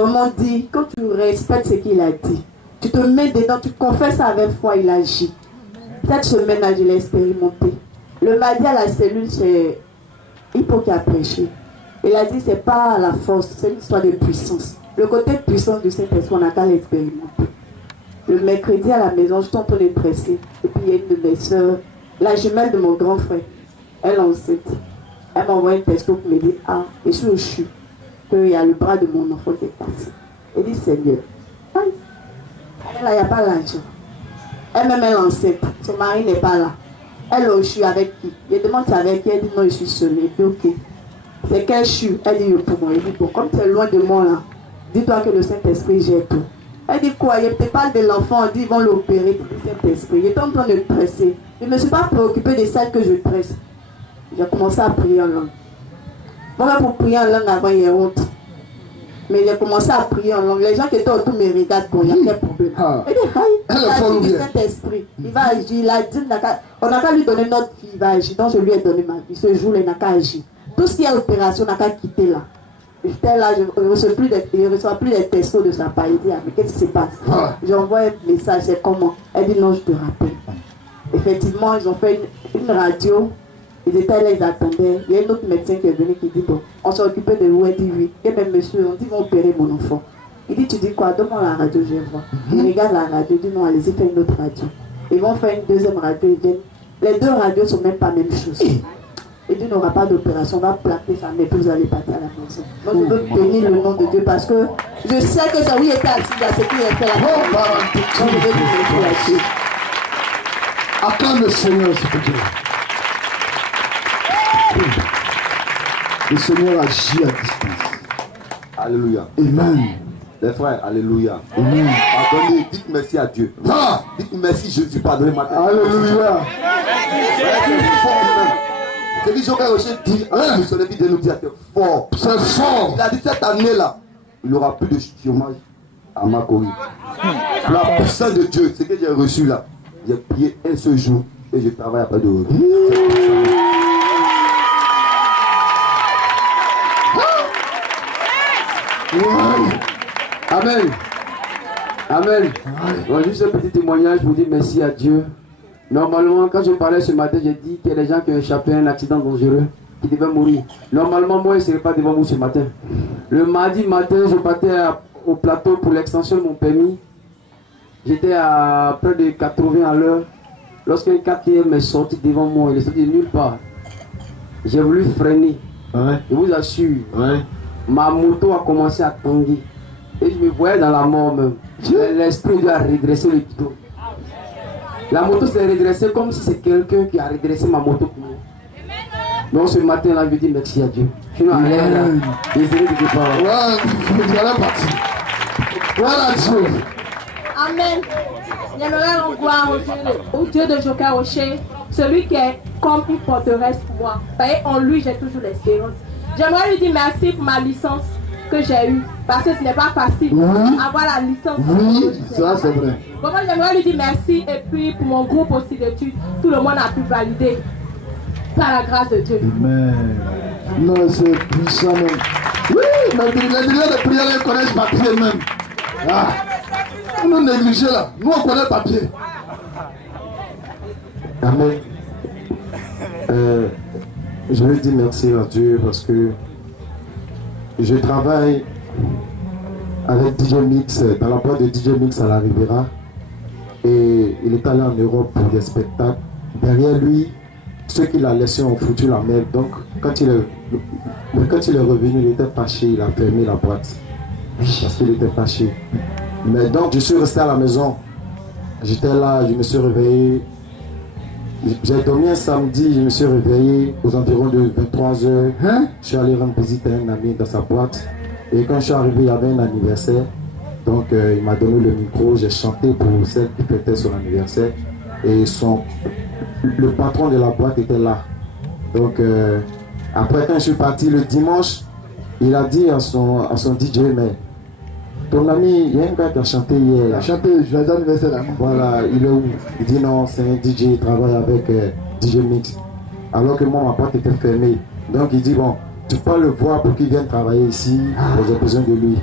Maman dit, quand tu respectes ce qu'il a dit, tu te mets dedans, tu confesses avec foi, il agit. Cette semaine-là, je l'ai expérimenté. Le mardi à la cellule, c'est Hippo qui a prêché. Il a dit, c'est pas la force, c'est une histoire de puissance. Le côté puissant du Saint-Esprit, on n'a qu'à l'expérimenter. Le mercredi à la maison, je suis en train de presser. Et puis il y a une de mes soeurs, la jumelle de mon grand frère, elle est enceinte. Elle m'a envoyé un texto pour me dire, ah, je suis au CHU, qu'il y a le bras de mon enfant qui est cassé. Elle dit, Seigneur, aïe, là, il n'y a pas l'argent. Elle-même, elle est enceinte, son mari n'est pas là. Elle est au CHU avec qui? Je demande si avec qui, elle dit, non, je suis seule. Et puis, ok. C'est quel CHU? Elle dit, pour moi. Il dit, bon, comme tu es loin de moi là, dis-toi que le Saint-Esprit gère tout. Elle dit quoi? Je te parle de l'enfant, on dit, ils vont l'opérer, le Saint-Esprit. J'étais en train de presser. Je ne me suis pas préoccupée de celle que je presse. J'ai commencé à prier en langue. Moi, pour prier en langue avant, il y a honte. Mais j'ai commencé à prier en langue. Les gens qui étaient autour me regardent pour il y a quel problème. Elle dit, il a dit du Saint-Esprit. Il va agir. Il a dit, on n'a qu'à lui donner notre vie, il va agir. Donc je lui ai donné ma vie. Ce jour-là, il n'a qu'à agir. Tout ce qui est opération, on n'a qu'à quitter là. J'étais là, je ne reçois plus des textos de sa part. Il dit, mais qu'est-ce qui se passe? J'envoie un message, c'est comment? Elle dit, non, je te rappelle. Effectivement, ils ont fait une radio. Ils étaient là, ils attendaient. Il y a un autre médecin qui est venu qui dit, bon, on s'est occupé de vous. Elle dit, oui. Et même monsieur, on dit, ils vont opérer mon enfant. Il dit, tu dis quoi? Donne-moi la radio, je vais voir. Il regarde la radio, il dit, non, allez-y, fais une autre radio. Ils vont faire une deuxième radio, ils viennent. Les deux radios ne sont même pas la même chose. Il dit, il n'aura pas d'opération, on va plaquer sa mère, puis vous allez partir à la maison. Moi, je veux bénir le nom de Dieu parce que je sais que c'est oui, il était assis, il y a ce qu'il était là. Je veux bénir la Dieu. Acclame le Seigneur, s'il te plaît. Le Seigneur agit à distance. Alléluia. Amen. Les frères, alléluia. Amen. Pardonnez, dites merci à Dieu. Ah. Dites merci Jésus, pardonnez-moi. Alléluia. C'est que Joël Rocher dit, sur le vide de nous dire, c'est fort. C'est fort. Il a dit cette année-là, il n'y aura plus de chômage à Makori. La puissance de Dieu, ce que j'ai reçu là, j'ai prié un seul jour et je travaille après de revenu. Amen. Amen. Bon, juste un petit témoignage pour dire merci à Dieu. Normalement, quand je parlais ce matin, j'ai dit qu'il y a des gens qui ont échappé à un accident dangereux, qui devaient mourir. Normalement, moi, je ne serais pas devant vous ce matin. Le mardi matin, je partais au plateau pour l'extension de mon permis. J'étais à près de 80 à l'heure. Lorsqu'un 4e est sorti devant moi, il est sorti de nulle part. J'ai voulu freiner. Ouais. Je vous assure, ma moto a commencé à tanguer. Et je me voyais dans la mort même. L'esprit doit redresser le guidon. La moto s'est redressée comme si c'est quelqu'un qui a redressé ma moto pour moi. Donc ce matin-là, je dis merci à Dieu. Je suis en l'air là. Désolé de te parler. Vous allez partir. Voilà Dieu. Amen. J'aimerais rendre gloire au Dieu de Joël Rocher, celui qui est comme une forteresse pour moi. Vous voyez, en lui, j'ai toujours l'espérance. J'aimerais lui dire merci pour ma licence que j'ai eue, parce que ce n'est pas facile avoir la licence. Oui, ça c'est vrai. Bon, moi, j'aimerais lui dire merci, et puis pour mon groupe aussi d'études, tout le monde a pu valider par la grâce de Dieu. Amen. Non, c'est puissant même. Oui, mais les délais de prière, ils connaissent papier même. Ah. Nous négliger là, nous on connaît papier. Amen. Je veux dire merci à Dieu parce que je travaille avec DJ Mix, dans la boîte de DJ Mix à la Riviera. Et il est allé en Europe pour des spectacles. Derrière lui, ceux qui l'a laissé ont foutu la merde. Donc quand il est revenu, il était fâché, il a fermé la boîte. Parce qu'il était fâché. Mais donc je suis resté à la maison. J'étais là, je me suis réveillé. J'ai dormi un samedi, je me suis réveillé aux environs de 23h. Je suis allé rendre visite à un ami dans sa boîte. Et quand je suis arrivé, il y avait un anniversaire. Donc il m'a donné le micro, j'ai chanté pour celle qui fêtait son anniversaire. Et le patron de la boîte était là. Donc après quand je suis parti le dimanche, il a dit à son DJ, mais ton ami, il y a un gars qui a chanté hier. Il a chanté, joyeux anniversaire là. Voilà, il est où? Il dit non, c'est un DJ, il travaille avec DJ Mix. Alors que moi, ma porte était fermée. Donc il dit bon, tu peux le voir pour qu'il vienne travailler ici, j'ai besoin de lui.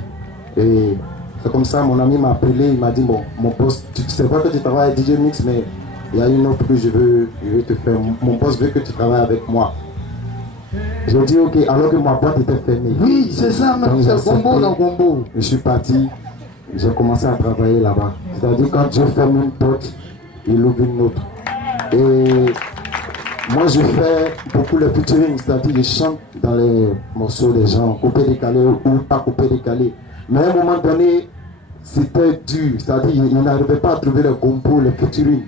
Et c'est comme ça, mon ami m'a appelé, il m'a dit, bon, mon poste, tu sais pas que tu travailles à DJ Mix, mais il y a une offre que je veux te faire. Mon poste veut que tu travailles avec moi. J'ai dit ok, alors que ma boîte était fermée. Oui, c'est ça, même. C'est Gombo dans Gombo. Je suis parti, j'ai commencé à travailler là-bas. C'est-à-dire quand Dieu ferme une porte, il ouvre une autre. Et moi je fais beaucoup le featuring, c'est-à-dire je chante dans les morceaux des gens, coupé décalé ou pas coupé décalé. Mais à un moment donné, c'était dur, c'est-à-dire il n'arrivait pas à trouver les compos, les featuring.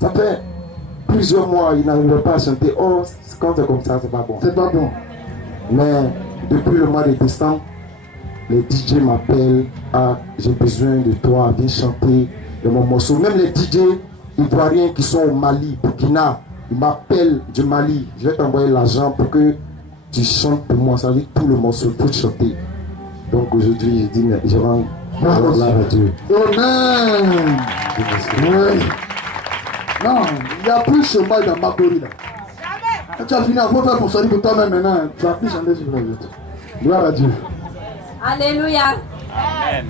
Ça fait plusieurs mois, il n'arrivait pas à chanter. Oh, quand c'est comme ça, c'est pas bon. C'est pas bon. Mais depuis le mois de décembre, les DJ m'appellent. Ah, j'ai besoin de toi, viens chanter de mon morceau. Même les DJ ivoiriens qui sont au Mali, Burkina, ils m'appellent du Mali. Je vais t'envoyer l'argent pour que tu chantes pour moi. Ça veut dire tout le morceau, tout chanter. Donc aujourd'hui, je dis, mais je rends gloire à Dieu. Amen. Oui. Non, il n'y a plus de chômage dans Makori là. Quand tu as fini, il faut faire pour sortir pour toi-même maintenant. Tu as plus chanter sur la route. Gloire à Dieu. Alléluia. Amen.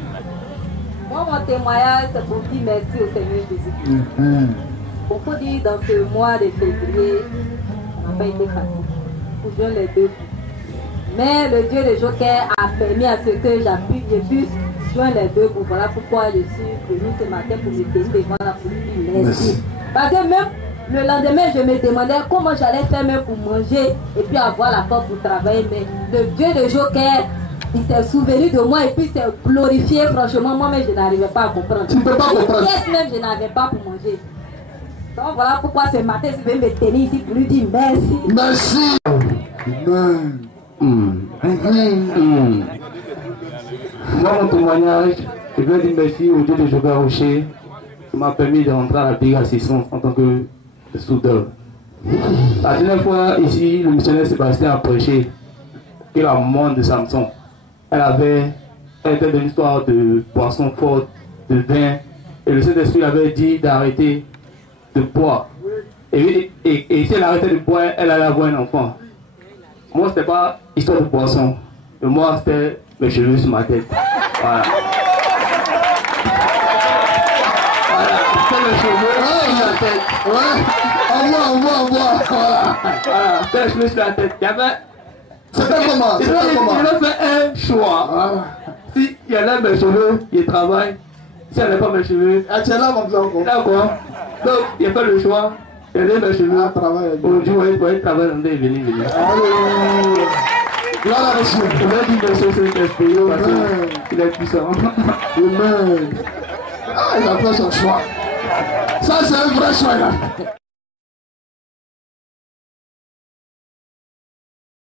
Moi, mon témoignage, c'est pour dire merci au Seigneur Jésus-Christ. On peut dire dans ce mois de février, on n'a pas été facile. Pour joindre les deux. Mais le Dieu de Joker a permis à ce que je puisse joindre les deux bouts. Voilà pourquoi je suis venu ce matin pour me tester. Voilà pour dire merci. Parce que même le lendemain, je me demandais comment j'allais faire même pour manger et puis avoir la force pour travailler. Mais le Dieu de Joker, il s'est souvenu de moi et puis s'est glorifié. Franchement, moi-même, je n'arrivais pas à comprendre. Tu ne peux pas comprendre. Qu'est-ce même je n'avais pas pour manger. Donc voilà pourquoi ce matin, je vais me tenir ici pour lui dire merci. Merci. Moi, mon témoignage, je veux dire merci au Dieu de Joker Rocher qui m'a permis de rentrer à la Big Assistance en tant que soudeur. La dernière fois, ici, le missionnaire Sébastien a prêché que la maman de Samson, elle était de l'histoire de poisson forte, de vin, et le Saint-Esprit avait dit d'arrêter de boire. Et si elle arrêtait de boire, elle allait avoir un enfant. Moi, c'était pas histoire de poisson, mais moi, c'était mes cheveux sur ma tête. Voilà. C'était mes cheveux sur la tête. Ouais. Au revoir. Voilà. C'était les cheveux sur la tête. Il y avait. C'était comment? Il a fait un choix. Voilà. Si il y en a mes cheveux, il travaille. Si elle n'a pas mes cheveux, tu es là comme ça encore. D'accord. Donc, il a fait le choix. Il a mes cheveux. Aujourd'hui, il travaille dans des venir. Alléluia. Gloire à Dieu. On va dire que c'est un pays parce qu'il est puissant. Amen. Ah, il a fait son choix. Ça, c'est un vrai choix là.